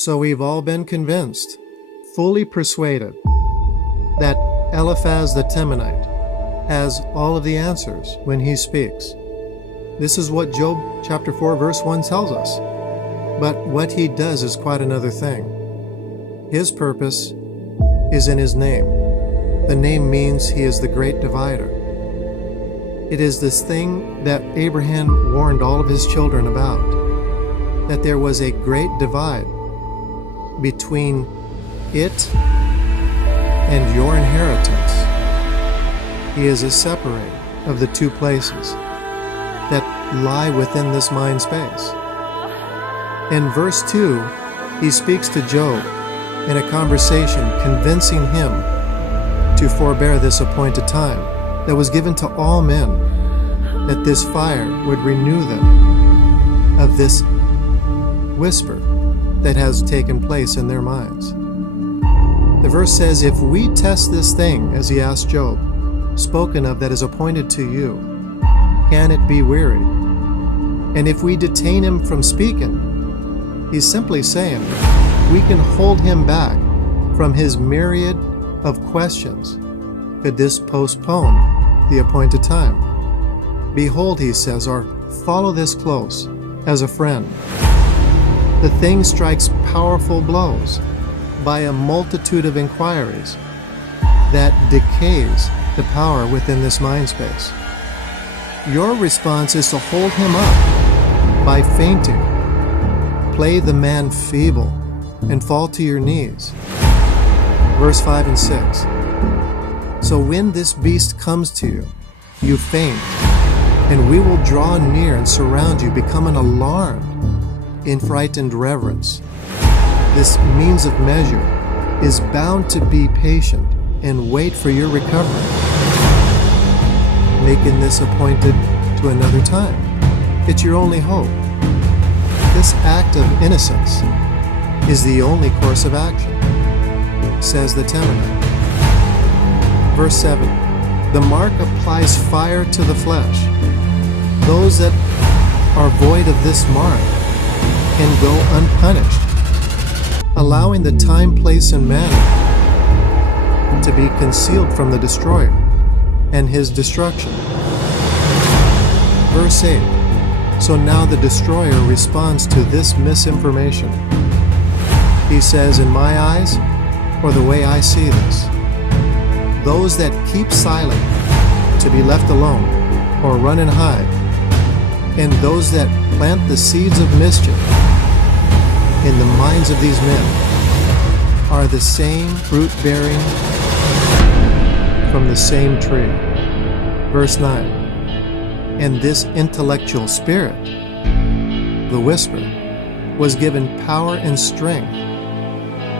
So we've all been convinced, fully persuaded, that Eliphaz the Temanite has all of the answers when he speaks. This is what Job chapter 4 verse 1 tells us. But what he does is quite another thing. His purpose is in his name. The name means he is the great divider. It is this thing that Abraham warned all of his children about, that there was a great divide between it and your inheritance. He is a separator of the two places that lie within this mind space. In verse 2, he speaks to Job in a conversation, convincing him to forbear this appointed time that was given to all men, that this fire would renew them of this whisper that has taken place in their minds. The verse says, if we test this thing, as he asked Job, spoken of that is appointed to you, can it be wearied? And if we detain him from speaking, he's simply saying we can hold him back from his myriad of questions. Could this postpone the appointed time? Behold, he says, or follow this close as a friend. The thing strikes powerful blows by a multitude of inquiries that decays the power within this mind space. Your response is to hold him up by fainting, play the man feeble, and fall to your knees. Verse 5 and 6. So when this beast comes to you, you faint, and we will draw near and surround you, becoming alarmed in frightened reverence. This means of measure is bound to be patient and wait for your recovery, making this appointed to another time. It's your only hope. This act of innocence is the only course of action, says the Temanite. Verse 7, the mark applies fire to the flesh. Those that are void of this mark can go unpunished, allowing the time, place, and manner to be concealed from the destroyer and his destruction. Verse 8, so now the destroyer responds to this misinformation. He says, in my eyes, or the way I see this, those that keep silent to be left alone or run and hide, and those that plant the seeds of mischief in the minds of these men are the same fruit bearing from the same tree. Verse 9, and this intellectual spirit, the whisper, was given power and strength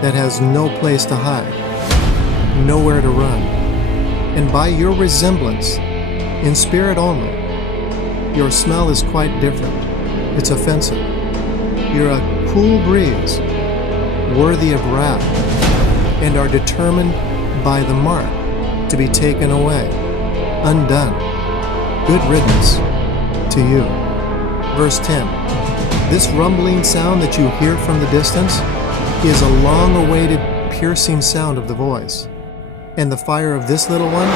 that has no place to hide, nowhere to run. And by your resemblance, in spirit only, your smell is quite different. It's offensive. You're a cool breeze, worthy of wrath, and are determined by the mark to be taken away, undone. Good riddance to you. Verse 10, this rumbling sound that you hear from the distance is a long-awaited piercing sound of the voice, and the fire of this little one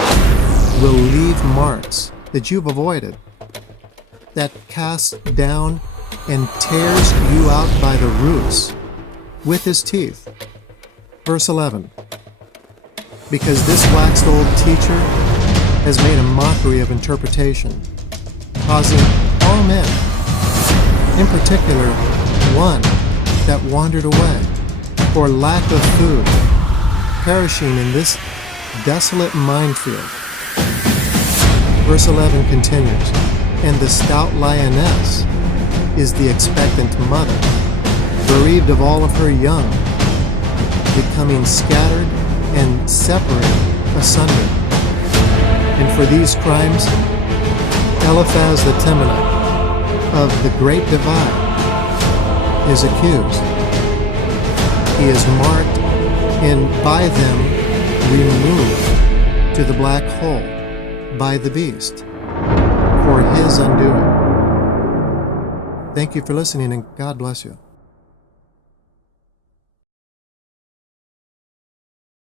will leave marks that you've avoided, that casts down and tears you out by the roots with his teeth. Verse 11, because this waxed old teacher has made a mockery of interpretation, causing all men, in particular one that wandered away for lack of food, perishing in this desolate minefield. Verse 11 continues, and the stout lioness is the expectant mother, bereaved of all of her young, becoming scattered and separated asunder. And for these crimes, Eliphaz the Temanite of the great divide is accused. He is marked and by them removed to the black hole by the beast for his undoing. Thank you for listening, and God bless you.